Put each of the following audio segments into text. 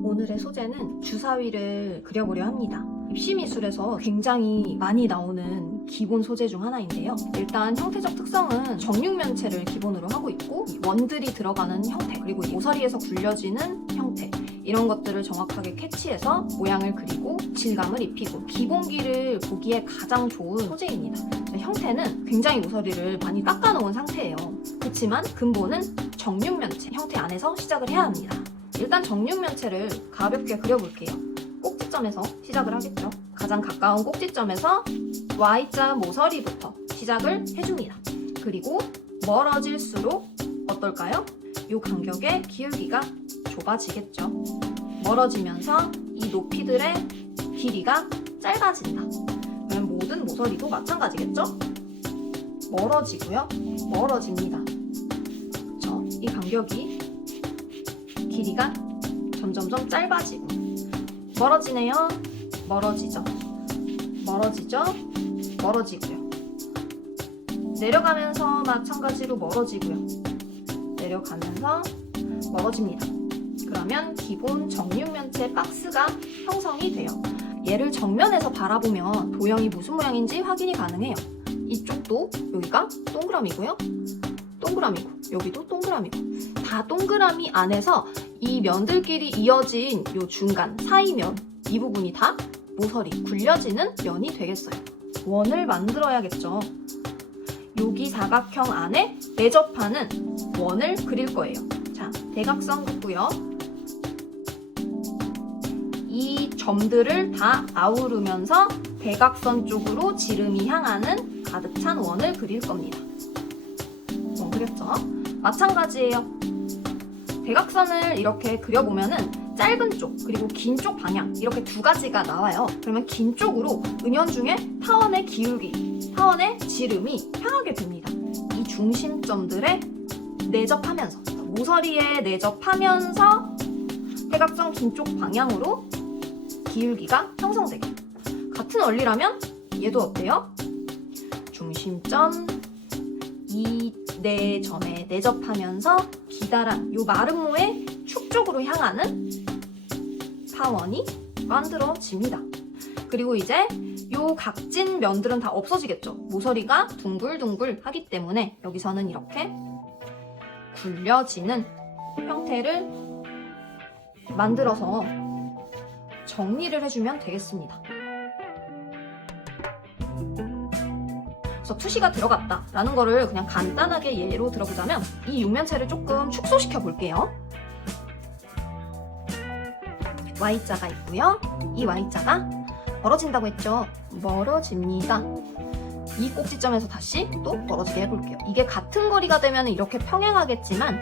오늘의 소재는 주사위를 그려보려 합니다. 입시미술에서 굉장히 많이 나오는 기본 소재 중 하나인데요. 일단 형태적 특성은 정육면체를 기본으로 하고 있고 원들이 들어가는 형태, 그리고 모서리에서 굴려지는 형태, 이런 것들을 정확하게 캐치해서 모양을 그리고 질감을 입히고 기본기를 보기에 가장 좋은 소재입니다. 형태는 굉장히 모서리를 많이 깎아놓은 상태예요. 그렇지만 근본은 정육면체 형태 안에서 시작을 해야 합니다. 일단 정육면체를 가볍게 그려볼게요. 꼭지점에서 시작을 하겠죠. 가장 가까운 꼭지점에서 Y자 모서리부터 시작을 해줍니다. 그리고 멀어질수록 어떨까요? 이 간격의 기울기가 좁아지겠죠. 멀어지면서 이 높이들의 길이가 짧아진다. 그럼 모든 모서리도 마찬가지겠죠? 멀어지고요. 멀어집니다. 그렇죠? 이 간격이 길이가 점점점 짧아지고 멀어지네요. 멀어지죠. 멀어지죠. 멀어지고요. 내려가면서 마찬가지로 멀어지고요. 내려가면서 멀어집니다. 그러면 기본 정육면체 박스가 형성이 돼요. 얘를 정면에서 바라보면 도형이 무슨 모양인지 확인이 가능해요. 이쪽도 여기가 동그라미고요. 동그라미고 여기도 동그라미고 다 동그라미 안에서 이 면들끼리 이어진 요 중간 사이면 이 부분이 다 모서리 굴려지는 면이 되겠어요. 원을 만들어야겠죠. 여기 사각형 안에 매접하는 원을 그릴 거예요. 자, 대각선 긋고요. 이 점들을 다 아우르면서 대각선 쪽으로 지름이 향하는 가득 찬 원을 그릴 겁니다. 원 그렸죠? 마찬가지예요. 대각선을 이렇게 그려보면은 짧은 쪽 그리고 긴 쪽 방향 이렇게 두 가지가 나와요. 그러면 긴 쪽으로 은연중에 타원의 기울기, 타원의 지름이 향하게 됩니다. 이 중심점들에 내접하면서 모서리에 내접하면서 대각선 긴 쪽 방향으로 기울기가 형성되게. 같은 원리라면 얘도 어때요? 중심점 이 네 점에 내접하면서 기다란 요 마름모의 축 쪽으로 향하는 타원이 만들어집니다. 그리고 이제 요 각진 면들은 다 없어지겠죠. 모서리가 둥글둥글 하기 때문에 여기서는 이렇게 굴려지는 형태를 만들어서 정리를 해주면 되겠습니다. 그래서 투시가 들어갔다라는 거를 그냥 간단하게 예로 들어보자면 이 육면체를 조금 축소시켜 볼게요. Y자가 있고요. 이 Y자가 멀어진다고 했죠. 멀어집니다. 이 꼭지점에서 다시 또 멀어지게 해볼게요. 이게 같은 거리가 되면 이렇게 평행하겠지만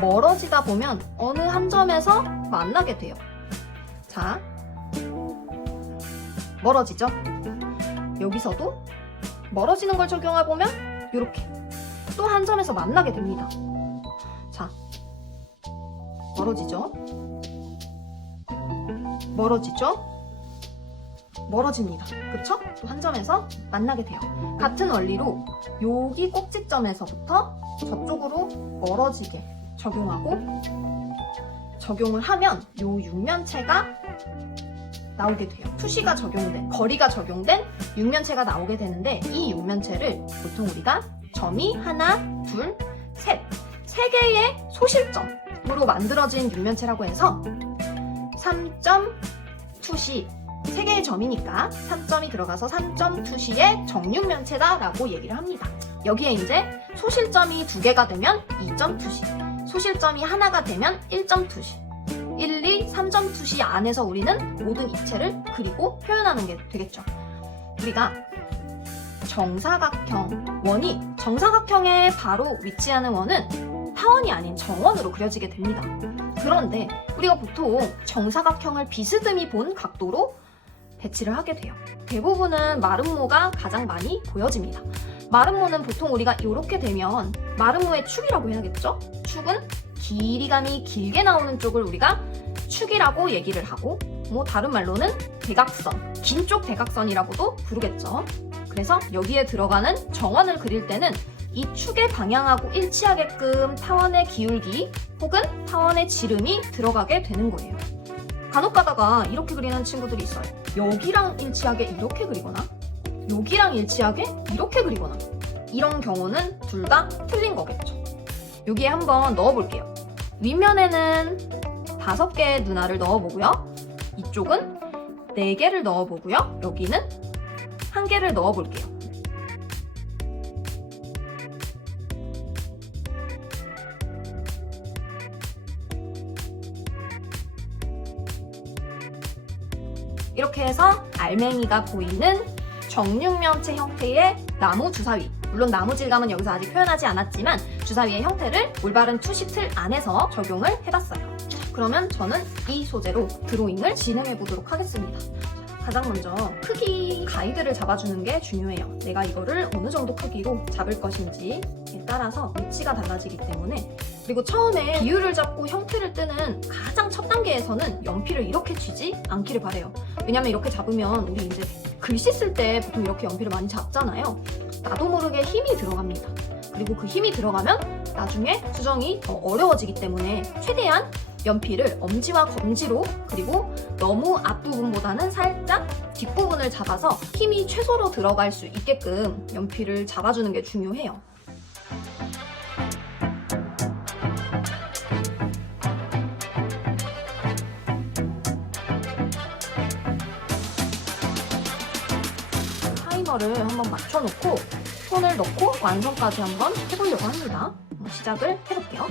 멀어지다 보면 어느 한 점에서 만나게 돼요. 자, 멀어지죠? 여기서도 멀어지는 걸 적용해보면 이렇게 또 한 점에서 만나게 됩니다. 자, 멀어지죠? 멀어지죠? 멀어집니다. 그쵸? 또 한 점에서 만나게 돼요. 같은 원리로 여기 꼭지점에서부터 저쪽으로 멀어지게 적용을 하면 요 육면체가 나오게 돼요. 투시가 적용된, 거리가 적용된 육면체가 나오게 되는데 이 육면체를 보통 우리가 점이 하나, 둘, 셋, 세 개의 소실점으로 만들어진 육면체라고 해서 3점 투시, 3개의 점이니까 3점이 들어가서 3점 투시의 정육면체다라고 얘기를 합니다. 여기에 이제 소실점이 2개가 되면 2점 투시, 소실점이 하나가 되면 1점 투시, 1, 2, 3점 투시 안에서 우리는 모든 입체를 그리고 표현하는 게 되겠죠. 우리가 정사각형, 원이 정사각형에 바로 위치하는 원은 타원이 아닌 정원으로 그려지게 됩니다. 그런데 우리가 보통 정사각형을 비스듬히 본 각도로 배치를 하게 돼요. 대부분은 마름모가 가장 많이 보여집니다. 마름모는 보통 우리가 이렇게 되면 마름모의 축이라고 해야겠죠? 축은 길이감이 길게 나오는 쪽을 우리가 축이라고 얘기를 하고 뭐 다른 말로는 대각선, 긴 쪽 대각선이라고도 부르겠죠. 그래서 여기에 들어가는 정원을 그릴 때는 이 축의 방향하고 일치하게끔 타원의 기울기 혹은 타원의 지름이 들어가게 되는 거예요. 간혹 가다가 이렇게 그리는 친구들이 있어요. 여기랑 일치하게 이렇게 그리거나 여기랑 일치하게 이렇게 그리거나 이런 경우는 둘 다 틀린 거겠죠. 여기에 한번 넣어볼게요. 윗면에는 5개의 눈알을 넣어보고요. 이쪽은 4개를 넣어보고요. 여기는 1개를 넣어볼게요. 이렇게 해서 알맹이가 보이는 정육면체 형태의 나무 주사위, 물론 나무 질감은 여기서 아직 표현하지 않았지만 주사위의 형태를 올바른 투시 틀 안에서 적용을 해봤어요. 그러면 저는 이 소재로 드로잉을 진행해 보도록 하겠습니다. 가장 먼저 크기 가이드를 잡아주는 게 중요해요. 내가 이거를 어느 정도 크기로 잡을 것인지에 따라서 위치가 달라지기 때문에, 그리고 처음에 비율을 잡고 형태를 뜨는 가장 첫 단계에서는 연필을 이렇게 쥐지 않기를 바래요. 왜냐면 이렇게 잡으면 우리 이제 글씨 쓸 때 보통 이렇게 연필을 많이 잡잖아요. 나도 모르게 힘이 들어갑니다. 그리고 그 힘이 들어가면 나중에 수정이 더 어려워지기 때문에 최대한 연필을 엄지와 검지로, 그리고 너무 앞부분보다는 살짝 뒷부분을 잡아서 힘이 최소로 들어갈 수 있게끔 연필을 잡아주는 게 중요해요. 타이머를 한번 맞춰놓고 손을 넣고 완성까지 한번 해보려고 합니다. 시작을 해볼게요.